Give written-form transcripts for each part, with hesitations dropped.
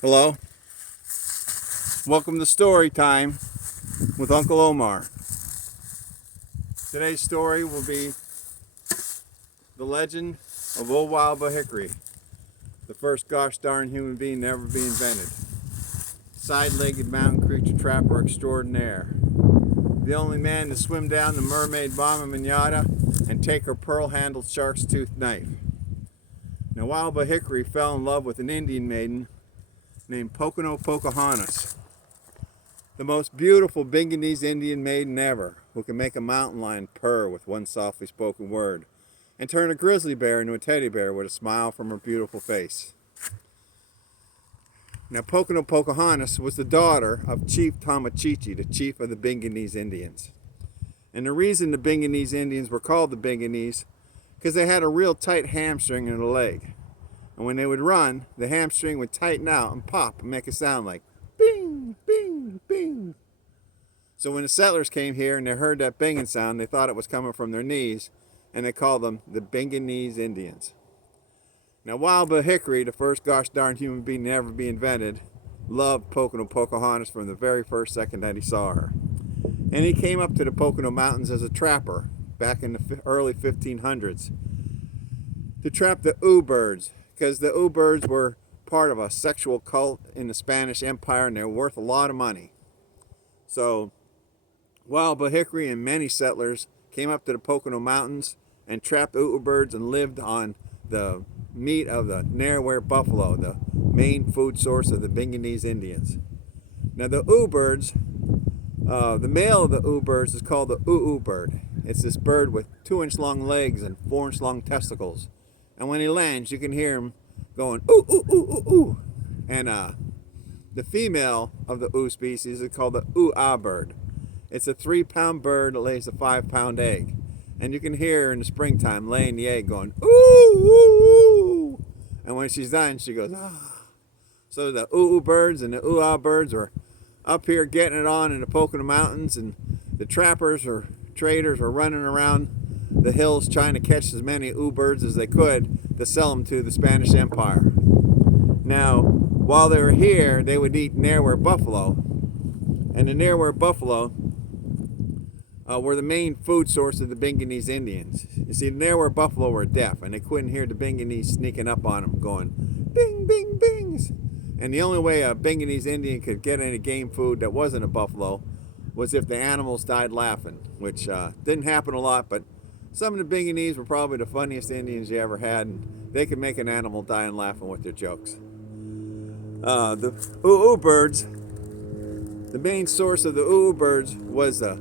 Hello, welcome to Storytime with Uncle Omar. Today's story will be the legend of Old Wild Hickory, the first gosh darn human being to ever be invented. Side-legged mountain creature trapper extraordinaire. The only man to swim down the mermaid Mama Minata and take her pearl-handled shark's tooth knife. Now Wild Hickory fell in love with an Indian maiden named Pocono Pocahontas, the most beautiful Binganese Indian maiden ever, who can make a mountain lion purr with one softly spoken word, and turn a grizzly bear into a teddy bear with a smile from her beautiful face. Now Pocono Pocahontas was the daughter of Chief Tamachichi, the chief of the Binganese Indians. And the reason the Binganese Indians were called the Binganese, because they had a real tight hamstring in the leg. And when they would run, the hamstring would tighten out and pop and make a sound like bing, bing, bing. So when the settlers came here and they heard that binging sound, they thought it was coming from their knees, and they called them the Binganese Indians. Now Wild Bill Hickory, the first gosh darn human being to ever be invented, loved Pocono Pocahontas from the very first second that he saw her. And he came up to the Pocono Mountains as a trapper back in the early 1500s to trap the birds, because the birds were part of a sexual cult in the Spanish Empire and they were worth a lot of money. So Wild Bill Hickory and many settlers came up to the Pocono Mountains and trapped birds and lived on the meat of the narwhal buffalo, the main food source of the Binganese Indians. Now the birds, the male of the birds is called the bird. It's this bird with 2-inch long legs and 4-inch long testicles. And when he lands, you can hear him going, ooh, ooh, ooh, ooh, ooh. And the female of the species is called the bird. It's a 3-pound bird that lays a 5-pound egg. And you can hear her in the springtime laying the egg going, ooh, ooh, ooh. And when she's done, she goes, ah. So the birds and the birds are up here getting it on in the Pocono Mountains, and the trappers or traders are running around the hills trying to catch as many birds as they could to sell them to the Spanish Empire. Now, while they were here, they would eat narwhal buffalo, and the narwhal buffalo were the main food source of the Binganese Indians. You see, the narwhal buffalo were deaf, and they couldn't hear the Binganese sneaking up on them going, bing, bing, bings. And the only way a Binganese Indian could get any game food that wasn't a buffalo was if the animals died laughing, which didn't happen a lot, but some of the Binganese were probably the funniest Indians you ever had, and they could make an animal die and laughing with their jokes. The birds, the main source of the birds was the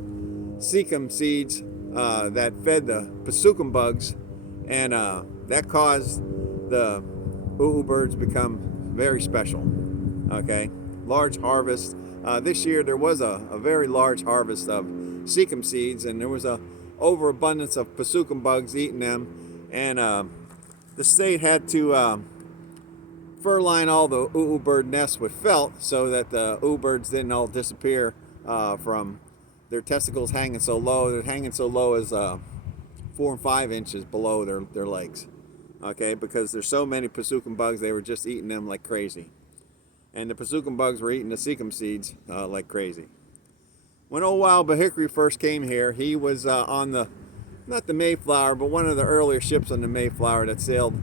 seacum seeds that fed the pasukum bugs, and that caused the birds to become very special. Okay, large harvest. This year there was a very large harvest of seacum seeds, and there was a overabundance of pasukum bugs eating them, and the state had to fur-line all the bird nests with felt so that the birds didn't all disappear from their testicles hanging so low. They're hanging so low as 4 and 5 inches below their legs. Okay, because there's so many pasukum bugs, they were just eating them like crazy. And the pasukum bugs were eating the seacum seeds like crazy. When old Wild Bill Hickory first came here, he was on not the Mayflower, but one of the earlier ships on the Mayflower that sailed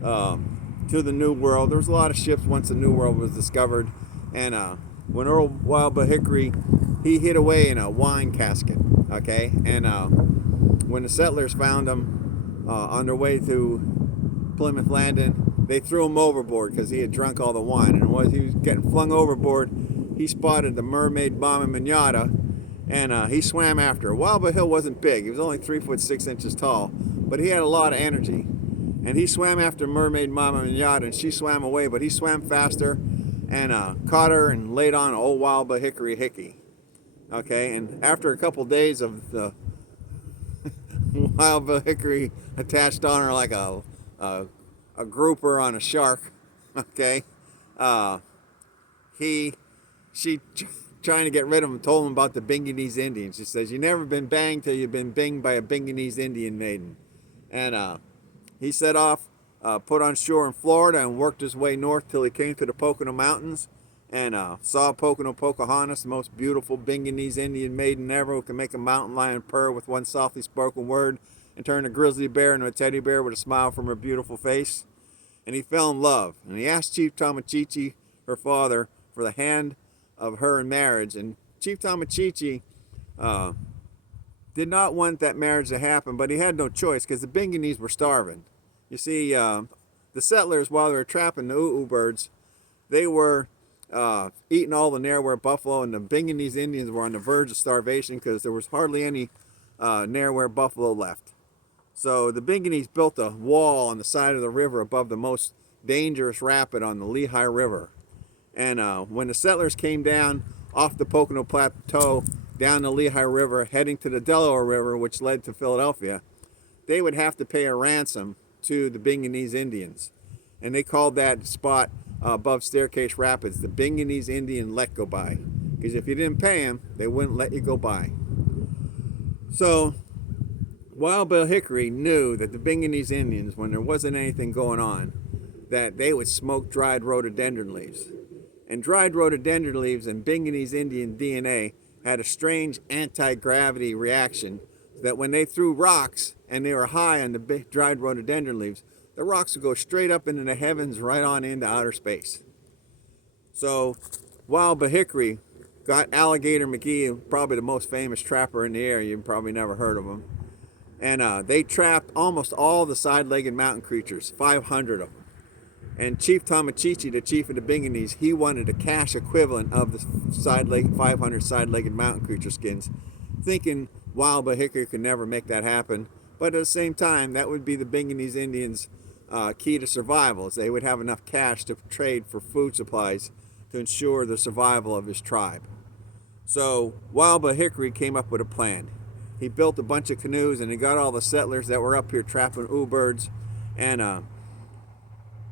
to the New World. There was a lot of ships once the New World was discovered. And when old Wild Bill Hickory, he hid away in a wine casket, okay? And when the settlers found him on their way to Plymouth Landing, they threw him overboard because he had drunk all the wine. And as he was getting flung overboard, he spotted the mermaid Mama Minata, and he swam after her. Wild Bill wasn't big. He was only 3 foot 6 inches tall, but he had a lot of energy. And he swam after mermaid Mama Minata, and she swam away, but he swam faster and caught her and laid on old Wild Bill Hickory Hickey. Okay, and after a couple days of the Wild Bill Hickory attached on her like a grouper on a shark, okay, she trying to get rid of him told him about the Binganese Indians. She says, you never been banged till you've been binged by a Binganese Indian maiden. And he set off put on shore in Florida and worked his way north till he came to the Pocono Mountains and saw Pocono Pocahontas, the most beautiful Binganese Indian maiden ever, who can make a mountain lion purr with one softly spoken word and turn a grizzly bear into a teddy bear with a smile from her beautiful face. And he fell in love. And he asked Chief Tomochichi, her father, for the hand of her in marriage. And Chief Tomochichi did not want that marriage to happen, but he had no choice because the Binganese were starving. You see, the settlers, while they were trapping the oo birds, they were eating all the narwhal buffalo, and the Binganese Indians were on the verge of starvation because there was hardly any narwhal buffalo left. So the Binganese built a wall on the side of the river above the most dangerous rapid on the Lehigh River. And when the settlers came down off the Pocono Plateau, down the Lehigh River, heading to the Delaware River, which led to Philadelphia, they would have to pay a ransom to the Binganese Indians. And they called that spot above Staircase Rapids the Binganese Indian Let Go By. Because if you didn't pay them, they wouldn't let you go by. So Wild Bill Hickory knew that the Binganese Indians, when there wasn't anything going on, that they would smoke dried rhododendron leaves. And dried rhododendron leaves and Binganese Indian DNA had a strange anti-gravity reaction that when they threw rocks and they were high on the dried rhododendron leaves, the rocks would go straight up into the heavens, right on into outer space. So Wild Bill Hickory got Alligator McGee, probably the most famous trapper in the area. You've probably never heard of him. And they trapped almost all the side-legged mountain creatures, 500 of them. And Chief Tomochichi, the chief of the Binganese, he wanted a cash equivalent of the 500 side-legged mountain creature skins, thinking Wild Bill Hickory could never make that happen. But at the same time, that would be the Binganese Indians' key to survival, as they would have enough cash to trade for food supplies to ensure the survival of his tribe. So Wild Bill Hickory came up with a plan. He built a bunch of canoes and he got all the settlers that were up here trapping oo birds and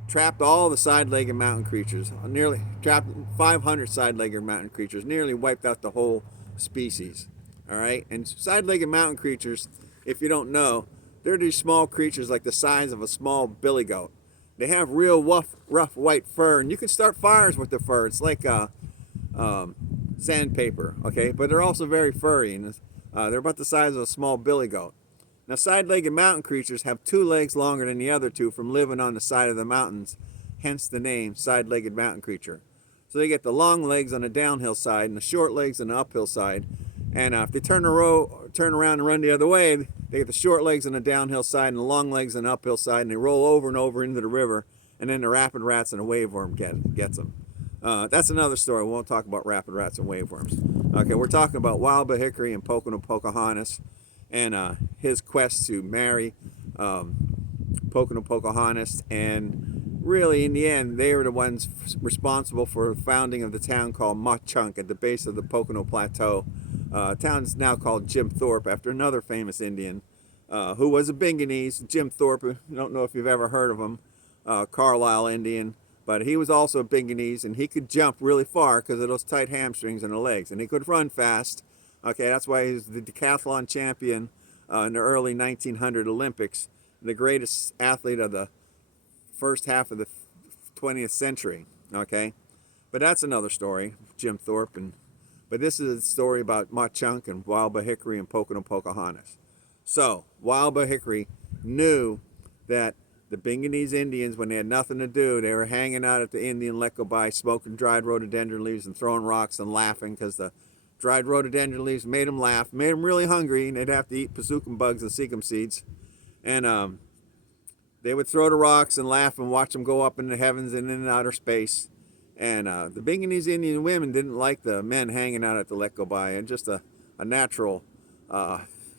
trapped all the side-legged mountain creatures, nearly trapped 500 side-legged mountain creatures, nearly wiped out the whole species. All right, and side-legged mountain creatures, if you don't know, they're these small creatures like the size of a small billy goat. They have real rough white fur, and you can start fires with the fur. It's like sandpaper, okay? But they're also very furry, and they're about the size of a small billy goat. Now, side-legged mountain creatures have 2 legs longer than the other two from living on the side of the mountains, hence the name side-legged mountain creature. So they get the long legs on the downhill side and the short legs on the uphill side. And if they turn around and run the other way, they get the short legs on the downhill side and the long legs on the uphill side, and they roll over and over into the river, and then the rapid rats and the wave worm gets them. That's another story. We won't talk about rapid rats and wave worms. Okay, we're talking about Wild Bill Hickory and Pocono Pocahontas and his quest to marry Pocono Pocahontas. And really, in the end, they were the ones responsible for the founding of the town called Mauch-Chunk at the base of the Pocono Plateau. Town's now called Jim Thorpe, after another famous Indian who was a Binganese. Jim Thorpe, I don't know if you've ever heard of him, Carlisle Indian, but he was also a Binganese, and he could jump really far because of those tight hamstrings in the legs, and he could run fast. Okay, that's why he's the decathlon champion in the early 1900 Olympics, the greatest athlete of the first half of the 20th century. Okay, but that's another story, Jim Thorpe. But this is a story about Mauch-Chunk and Wild Bill Hickory and Pocono Pocahontas. So Wild Bill Hickory knew that the Binganese Indians, when they had nothing to do, they were hanging out at the Indian Let Go By, smoking dried rhododendron leaves and throwing rocks and laughing because the dried rhododendron leaves made them laugh, made them really hungry, and they'd have to eat pasukum bugs and seacum seeds. And they would throw the rocks and laugh and watch them go up in the heavens and in outer space. And the Binganese Indian women didn't like the men hanging out at the Let Go By, and just a natural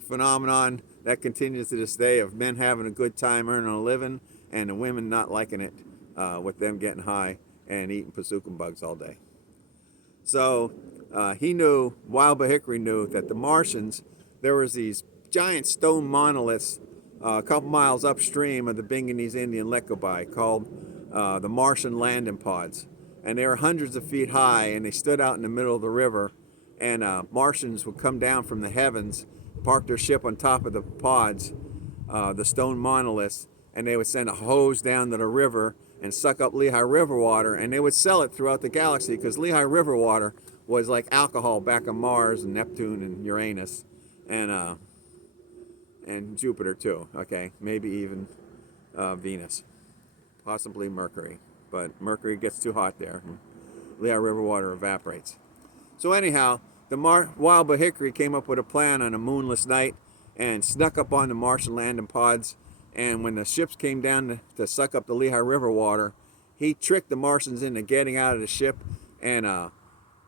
phenomenon that continues to this day of men having a good time earning a living and the women not liking it with them getting high and eating pasukum bugs all day. So he knew, Wild Bill Hickory knew, that the Martians, there was these giant stone monoliths a couple miles upstream of the Binganese Indian Let Go By called the Martian landing pods. And they were hundreds of feet high, and they stood out in the middle of the river, and Martians would come down from the heavens, park their ship on top of the pods, the stone monoliths, and they would send a hose down to the river and suck up Lehigh River water, and they would sell it throughout the galaxy, because Lehigh River water was like alcohol back on Mars and Neptune and Uranus and Jupiter too. Okay, maybe even Venus, possibly Mercury, but Mercury gets too hot there, and Lehigh River water evaporates. So anyhow, the Wild Bill Hickory came up with a plan on a moonless night and snuck up on the Martian landing pods. And when the ships came down to suck up the Lehigh River water, he tricked the Martians into getting out of the ship and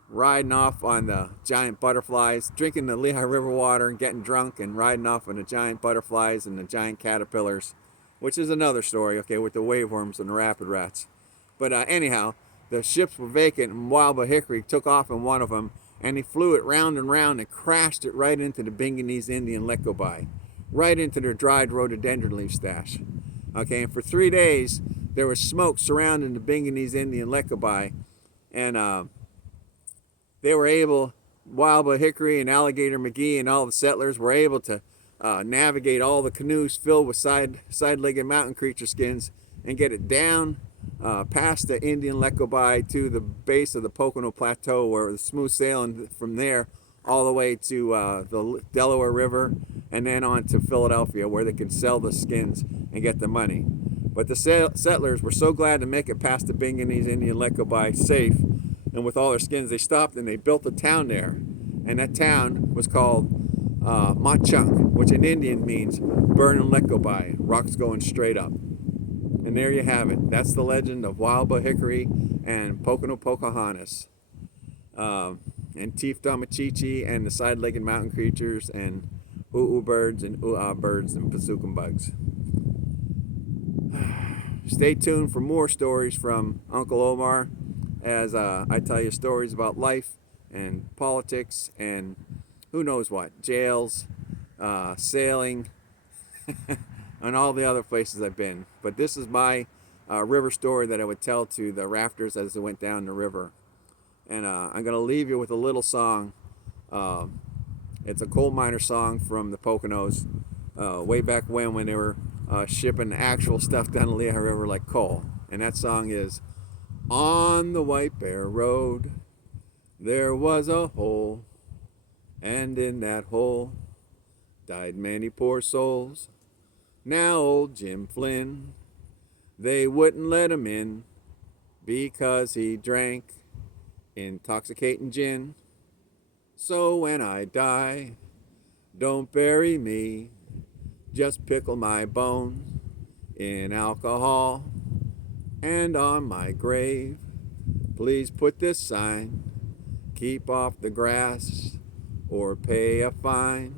riding off on the giant butterflies, drinking the Lehigh River water and getting drunk and riding off on the giant butterflies and the giant caterpillars, which is another story, okay, with the wave worms and the rapid rats. But anyhow, the ships were vacant, and Wild Bill Hickory took off in one of them, and he flew it round and round and crashed it right into the Binganese Indian let-go-by, right into their dried rhododendron leaf stash. Okay, and for 3 days, there was smoke surrounding the Binganese Indian let-go-by, and they were able, Wild Bill Hickory and Alligator McGee and all the settlers were able to navigate all the canoes filled with side-legged mountain creature skins and get it down past the Indian let-go-by to the base of the Pocono Plateau, where it was smooth sailing from there all the way to the Delaware River and then on to Philadelphia, where they could sell the skins and get the money. But the settlers were so glad to make it past the Binganese Indian let-go-by safe, and with all their skins, they stopped and they built a town there. And that town was called Mauch-Chunk, which in Indian means burning let-go-by, rocks going straight up. And there you have it. That's the legend of Wild Bill Hickory and Pocono Pocahontas, and Chief Tomachichi and the side-legged mountain creatures and birds and birds and pasukan bugs. Stay tuned for more stories from Uncle Omar as I tell you stories about life and politics and who knows what, jails, sailing, and all the other places I've been. But this is my river story that I would tell to the rafters as they went down the river. And I'm going to leave you with a little song. It's a coal miner song from the Poconos way back when they were shipping actual stuff down the Lehigh River like coal. And that song is, "On the White Bear Road, there was a hole, and in that hole died many poor souls. Now old Jim Flynn, they wouldn't let him in because he drank intoxicating gin. So when I die, don't bury me, just pickle my bones in alcohol. And on my grave, please put this sign, keep off the grass or pay a fine.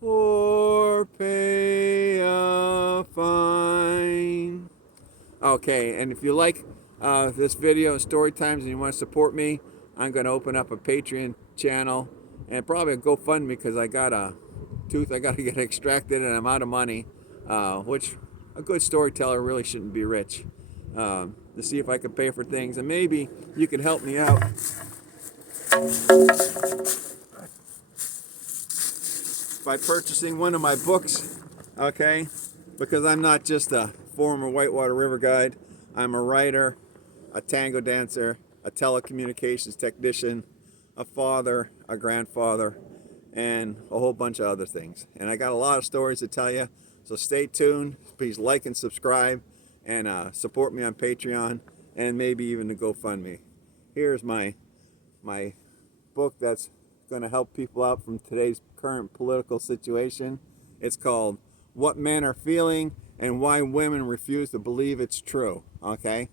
Or pay a fine." Okay, and if you like this video and story times and you want to support me, I'm going to open up a Patreon channel and probably a GoFundMe, because I got a tooth I got to get extracted and I'm out of money, which a good storyteller really shouldn't be rich, to see if I could pay for things, and maybe you could help me out by purchasing one of my books, okay? Because I'm not just a former Whitewater River guide. I'm a writer, a tango dancer, a telecommunications technician, a father, a grandfather, and a whole bunch of other things. And I got a lot of stories to tell you, so stay tuned. Please like and subscribe, and support me on Patreon, and maybe even the GoFundMe. Here's my book that's going to help people out from today's current political situation. It's called "What Men Are Feeling and Why Women Refuse to Believe It's True." Okay,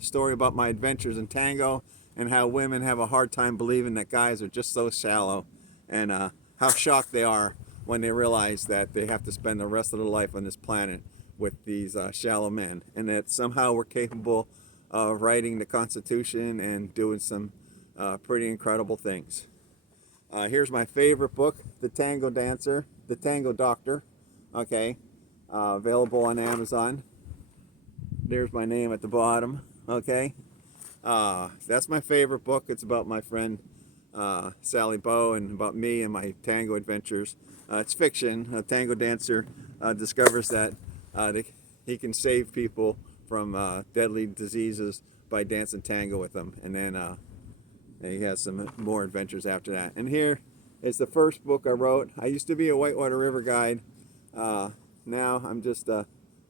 story about my adventures in tango and how women have a hard time believing that guys are just so shallow, and how shocked they are when they realize that they have to spend the rest of their life on this planet with these shallow men, and that somehow we're capable of writing the Constitution and doing some pretty incredible things. Here's my favorite book, The Tango Dancer, The Tango Doctor, okay, available on Amazon. There's my name at the bottom, okay. That's my favorite book. It's about my friend Sally Bowe and about me and my tango adventures. It's fiction. A tango dancer discovers that he can save people from deadly diseases by dancing tango with them. And then he has some more adventures after that. And here is the first book I wrote. I used to be a Whitewater River guide. Now I'm just a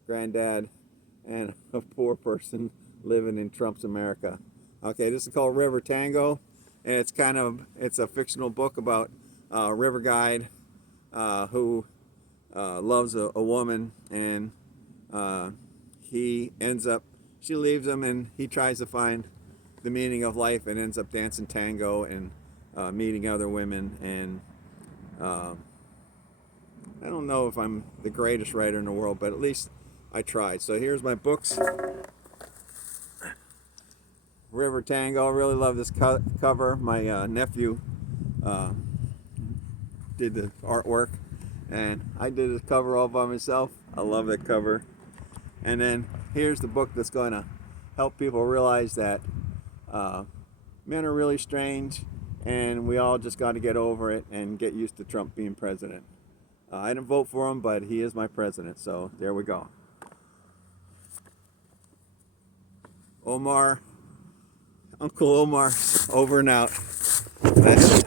granddad and a poor person living in Trump's America. Okay, this is called River Tango, and it's a fictional book about a river guide who loves a woman, and she leaves him, and he tries to find the meaning of life and ends up dancing tango and meeting other women. And I don't know if I'm the greatest writer in the world, but at least I tried. So here's my books. River Tango. I really love this cover. My nephew did the artwork, and I did the cover all by myself. I love that cover. And then here's the book that's going to help people realize that men are really strange, and we all just got to get over it and get used to Trump being president. I didn't vote for him, but he is my president, so there we go. Omar, Uncle Omar, over and out. That's it.